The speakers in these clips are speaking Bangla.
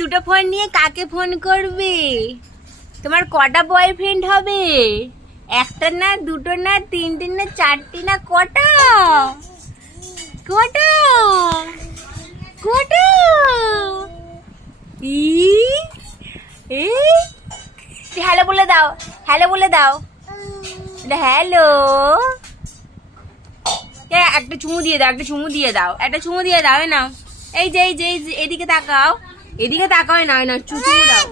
দুটো ফোন নিয়ে কাকে ফোন করবে? তোমার কটা বয়ফ্রেন্ড হবে? একটা না, দুটো না, তিনটে না, চারটে না, কটা কটা কটা? হ্যালো বলে দাও, হ্যালো বলে দাও, হ্যালো। একটা চুমু দিয়ে দাও, একটা চুমু দিয়ে দাও, একটা চুমু দিয়ে দাও। না এই যে এদিকে তাকাও, এদিকে তাকাও। না না চুমু দাও।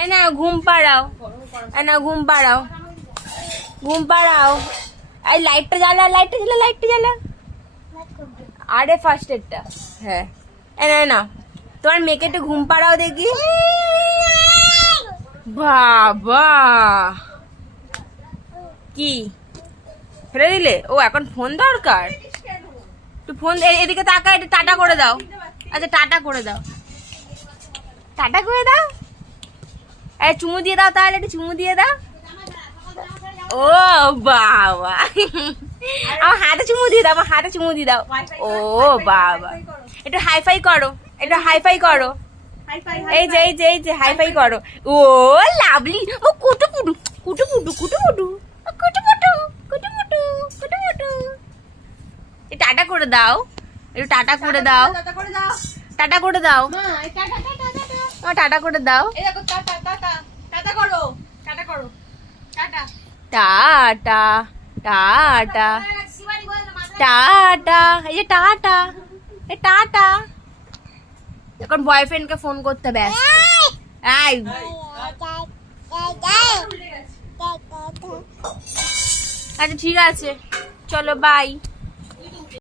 এই না ঘুম পাড়াও, এই না ঘুম পাড়াও, ঘুম পাড়াও। এই লাইটটা জ্বালা, লাইটটা জ্বালা, লাইটটা জ্বালা। আরে ফার্স্ট এডটা, হ্যাঁ। না তোমার মেয়েকে একটু ঘুম পাড়াও দেখি। বাবা কি ফেলে দিলে? ও এখন ফোন দরকার, একটু ফোন এদিকে তাকা, একটু টাটা করে দাও। আচ্ছা টাটা করে দাও, টাটা করে দাও। এই চুমু দিয়ে দাও, তাহলে একটু চুমু দিয়ে দাও। ও বাবা, আমার হাতে চুমু দিয়ে দাও, আমার হাতে চুমু দিয়ে দাও। ও বাবা, একটু হাইফাই করো, একটু হাইফাই করো। এই যে হাইফাই করো। ও লাভলি, ও কুটুপুটু কুটুপুটু কুটুপুটু কুটুপুটু কুটুপুটু কুটুপুটু। টাটা করে দাও, একটু টাটা করে দাও, টাটা করে দাও, টাটা করে দাও। টাটা টাটা টাটা, এই যে টাটা, এই টাটা। এখন বয়ফ্রেন্ডকে ফোন করতে ব্যস্ত। এই আচ্ছা ঠিক আছে, চলো বাই।